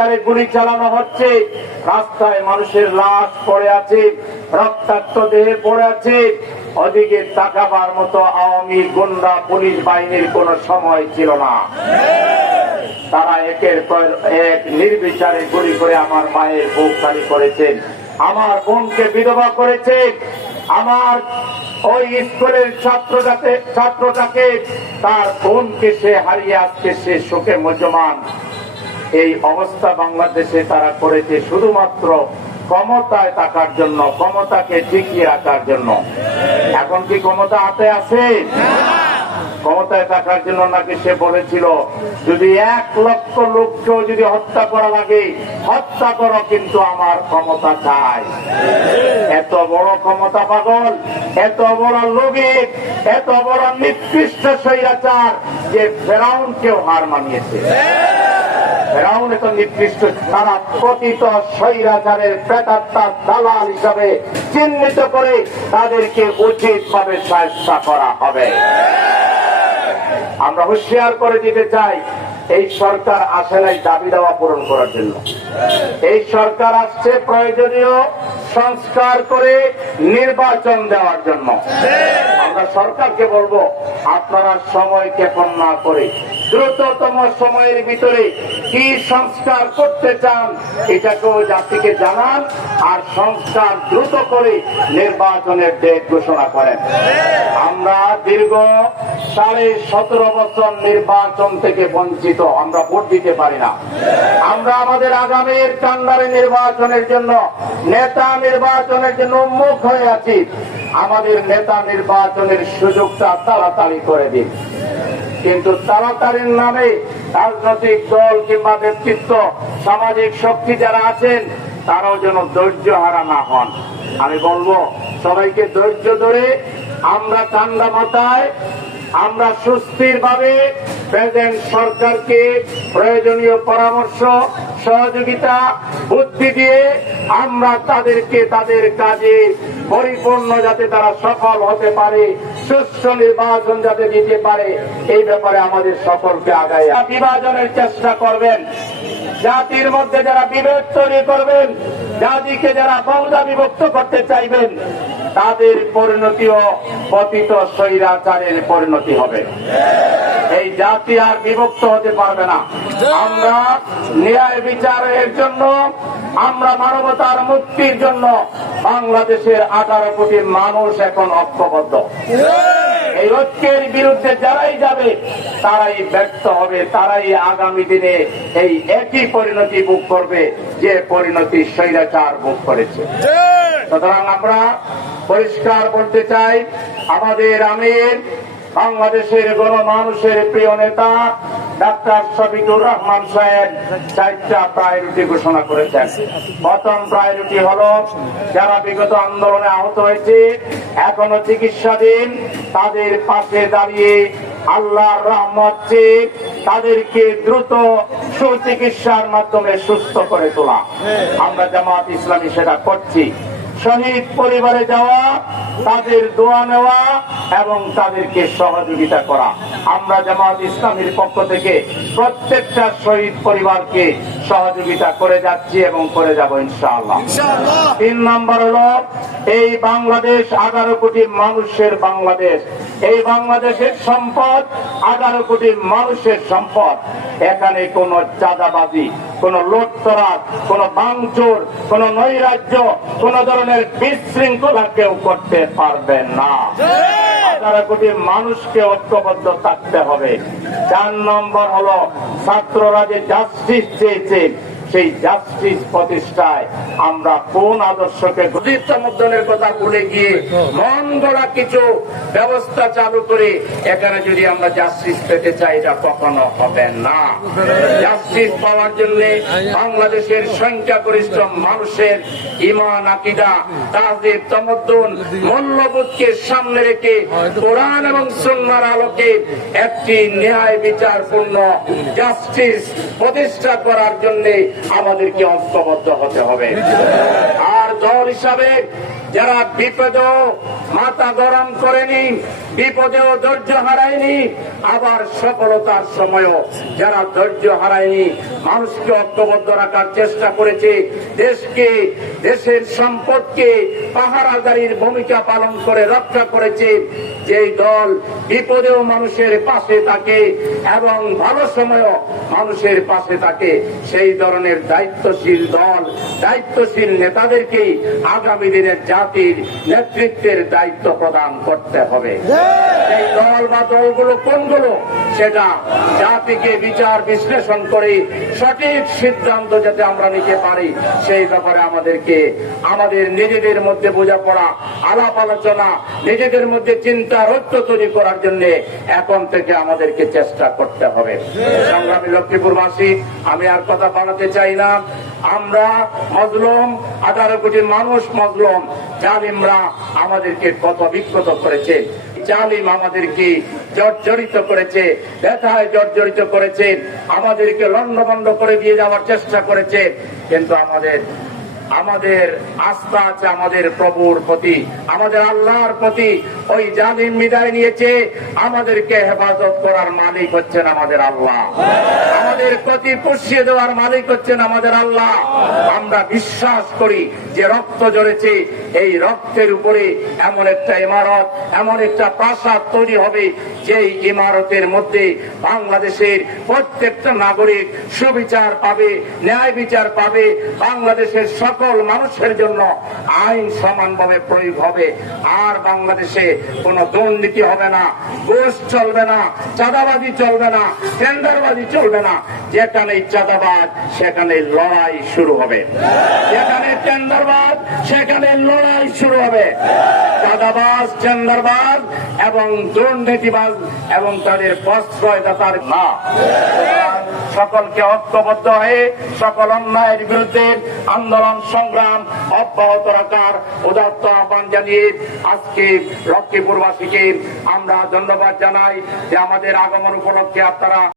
গুলি চালানো হচ্ছে, রাস্তায় মানুষের লাশ পড়ে আছে, রক্তাক্ত দেহে পড়ে আছে। ওদিকে তাকাবার মতো আওয়ামী গুন্ডা পুলিশ বাহিনীর কোন সময় ছিল না। তারা একের পর এক নির্বিচারে গুলি করে আমার মায়ের বুক খালি করেছেন, আমার বোনকে বিধবা করেছেন, আমার ওই স্কুলের ছাত্রটাকে তার বোনকে সে হারিয়ে আজকে সে শোকে মুহ্যমান। এই অবস্থা বাংলাদেশে তারা করেছে শুধুমাত্র ক্ষমতায় থাকার জন্য, ক্ষমতাকে টিকিয়ে রাখার জন্য। এখন কি ক্ষমতা হাতে আছে? ক্ষমতায় থাকার জন্য নাকি সে বলেছিল যদি 1 লক্ষ লোককেও যদি হত্যা করা লাগে হত্যা করো, কিন্তু আমার ক্ষমতা চাই। এত বড় ক্ষমতা পাগল, এত বড় লোভী, এত বড় নিকৃষ্ট স্বৈরাচার যে ফেরাউনকেও হার মানিয়েছে। ফেরাউন এত নিকৃষ্ট, তারা পতিত স্বৈরাচারের প্রেতাত্মা দালাল হিসাবে চিহ্নিত করে তাদেরকে উচিতভাবে শাস্তি করা হবে। আমরা হুঁশিয়ার করে দিতে চাই, এই সরকার আসে নাই দাবি দাওয়া পূরণ করার জন্য। এই সরকার আসছে প্রয়োজনীয় সংস্কার করে নির্বাচন দেওয়ার জন্য। আমরা সরকারকে বলবো, আপনারা সময় ক্ষেপণ না করে দ্রুততম সময়ের ভিতরে কি সংস্কার করতে চান এটাকেও জাতিকে জানান, আর সংস্কার দ্রুত করে নির্বাচনের ডেট ঘোষণা করেন। আমরা দীর্ঘ 17.5 বছর নির্বাচন থেকে বঞ্চিত, আমরা ভোট দিতে পারি না। আমরা আমাদের আগামীর কান্ডারি নির্বাচনের জন্য, নেতা নির্বাচনের জন্য উন্মুখ হয়ে আছি। আমাদের নেতা নির্বাচনের সুযোগটা তাড়াতাড়ি করে দিন। কিন্তু তাড়াতাড়ির নামে রাজনৈতিক দল কিংবা ব্যক্তিত্ব, সামাজিক শক্তি যারা আছেন তারাও যেন ধৈর্য হারা না হন। আমি বলবো সবাইকে ধৈর্য ধরে আমরা ঠান্ডা মাথায়, আমরা সুস্থির ভাবে প্রেসিডেন্ট সরকারকে প্রয়োজনীয় পরামর্শ, সহযোগিতা, বুদ্ধি দিয়ে আমরা তাদেরকে তাদের কাজে পরিপূর্ণ যাতে তারা সফল হতে পারে, সুষ্ঠু নির্বাচন যাতে দিতে পারে, এই ব্যাপারে আমাদের সকলকে আগায় বিভাজনের চেষ্টা করবেন। জাতির মধ্যে যারা বিভেদ তৈরি করবেন, জাতিকে যারা বাংলা বিভক্ত করতে চাইবেন, তাদের পরিণতিও পতিত স্বৈরাচারের পরিণতি হবে। এই জাতি আর বিভক্ত হতে পারবে না। আমরা ন্যায় বিচারের জন্য, আমরা মানবতার মুক্তির জন্য বাংলাদেশের 18 কোটি মানুষ এখন ঐক্যবদ্ধ। এই ঐক্যের বিরুদ্ধে যারাই যাবে তারাই ব্যর্থ হবে, তারাই আগামী দিনে এই একই পরিণতি ভোগ করবে যে পরিণতি স্বৈরাচার ভোগ করেছে। সুতরাং আমরা পরিষ্কার বলতে চাই, আমাদের আমির বাংলাদেশের গণমানুষের প্রিয় নেতা ডাক্তার শফিকুর রহমান সাহেব 4টা প্রায়োরিটি ঘোষণা করেছেন। প্রথম প্রায়োরিটি হলো যারা বিগত আন্দোলনে আহত হয়েছে, এখনো চিকিৎসাধীন, তাদের পাশে দাঁড়িয়ে আল্লাহর রহমত চেয়ে তাদেরকে দ্রুত সুচিকিৎসার মাধ্যমে সুস্থ করে তোলা। আমরা জামাত ইসলামী সেটা করছি। শহীদ পরিবারে যাওয়া, তাদের দোয়া নেওয়া এবং তাদেরকে সহযোগিতা করা। আমরা জামাত ইসলামীর পক্ষ থেকে প্রত্যেকটা শহীদ পরিবারকে সহযোগিতা করে যাচ্ছি এবং করে যাব ইনশাআল্লাহ। 3 নম্বর হলো এই বাংলাদেশ 18 কোটি মানুষের বাংলাদেশ। এই বাংলাদেশের সম্পদ 18 কোটি মানুষের সম্পদ। এখানে কোন চাঁদাবাজি, কোন লুটতরাজ, কোন ভাঙচুর, কোন নৈরাজ্য, কোন ধরনের বিশৃঙ্খলা কেউ করতে পারবে না। 18 কোটি মানুষকে ঐক্যবদ্ধ থাকতে হবে। 4 নম্বর হলো ছাত্ররা যে জাস্টিস চেয়েছে, সেই জাস্টিস প্রতিষ্ঠায় আমরা কোন আদর্শকে সমুদ্রের কথা ভুলে গিয়ে মন গড়া কিছু ব্যবস্থা চালু করে এখানে যদি আমরা জাস্টিস পেতে চাই, এটা কখনো হবে না। জাস্টিস পাওয়ার জন্য বাংলাদেশের সংখ্যাগরিষ্ঠ মানুষের ঈমান, আকীদা, তাহজিব, তামাদ্দুন, মূল্যবোধকে সামনে রেখে কোরআন এবং সুন্নাহর আলোকে একটি ন্যায় বিচারপূর্ণ জাস্টিস প্রতিষ্ঠা করার জন্য আমাদেরকে ঐক্যবদ্ধ হতে হবে। আর দল দল হিসাবে যারা বিপদেও মাথা গরম করেনি, বিপদেও ধৈর্য হারায়নি, আবার সফলতার সময়ও যারা ধৈর্য হারায়নি, মানুষকে ঐক্যবদ্ধ রাখার চেষ্টা করেছে, দেশকে, দেশের সম্পদকে পাহারাদারির ভূমিকা পালন করে রক্ষা করেছে, যেই দল বিপদেও মানুষের পাশে থাকে এবং ভালো সময়ও মানুষের পাশে থাকে, সেই ধরনের দায়িত্বশীল দল, দায়িত্বশীল নেতাদেরকেই আগামী দিনের জাতির নেতৃত্বের দায়িত্ব প্রদান করতে হবে। এই দল বা দলগুলো কোনগুলো সেটা জাতিকে বিচার বিশ্লেষণ করে সঠিক সিদ্ধান্ত যাতে আমরা নিতে পারি, সেই ব্যাপারে আমাদেরকে আমাদের নিজেদের মধ্যে বোঝাপড়া, আলাপ আলোচনা, নিজেদের মধ্যে চিন্তার ঐক্য তৈরি করার জন্য এখন থেকে আমাদেরকে চেষ্টা করতে হবে। সংগ্রামী লক্ষ্মীপুরবাসী, আমি আর কথা বাড়াতে চাই না। আমরা মজলুম, 18 কোটি মানুষ মজলুম। জালিমরা আমাদেরকে কত বিক্ষত করেছে, জালিম আমাদেরকে জর্জরিত করেছে, ব্যথায় জর্জরিত করেছে, আমাদেরকে লন্ডভন্ড করে দিয়ে যাওয়ার চেষ্টা করেছে। কিন্তু আমাদের আস্থা আছে আমাদের প্রভুর প্রতি, আমাদের আল্লাহর প্রতি। ওই জালিম বিদায় নিয়েছে, আমাদেরকে হেফাজত করার মালিক হচ্ছেন আমাদের আল্লাহ, আমাদের ক্ষতি পুষিয়ে দেওয়ার মালিক হচ্ছেন আমাদের আল্লাহ। আমরা বিশ্বাস করি যে রক্ত ঝরেছে, এই রক্তের উপরে এমন একটা ইমারত, এমন একটা প্রাসাদ তৈরি হবে, যেই ইমারতের মধ্যে বাংলাদেশের প্রত্যেকটা নাগরিক সুবিচার পাবে, ন্যায় বিচার পাবে। বাংলাদেশের সকল মানুষের জন্য আইন সমানভাবে প্রয়োগ হবে। আর বাংলাদেশে কোনো দুর্নীতি হবে না, ঘুষ চলবে না, চাঁদাবাজি চলবে না, টেন্ডারবাজি চলবে না। যেখানে চাঁদাবাজ সেখানে লড়াই শুরু হবে, যেখানে টেন্ডারবাজ সেখানে লড়াই শুরু হবে। চাঁদাবাজ, টেন্ডারবাজ এবং দুর্নীতিবাজ এবং তাদের প্রশ্রয়দাতার না। সকলকে ঐক্যবদ্ধ হয়ে সকল অন্যায়ের বিরুদ্ধে আন্দোলন সংগ্রাম অব্যাহত রাখার উদাত্ত আহ্বান জানিয়ে আজকে লক্ষ্মীপুরবাসীকে আমরা ধন্যবাদ জানাই যে আমাদের আগমন উপলক্ষে আপনারা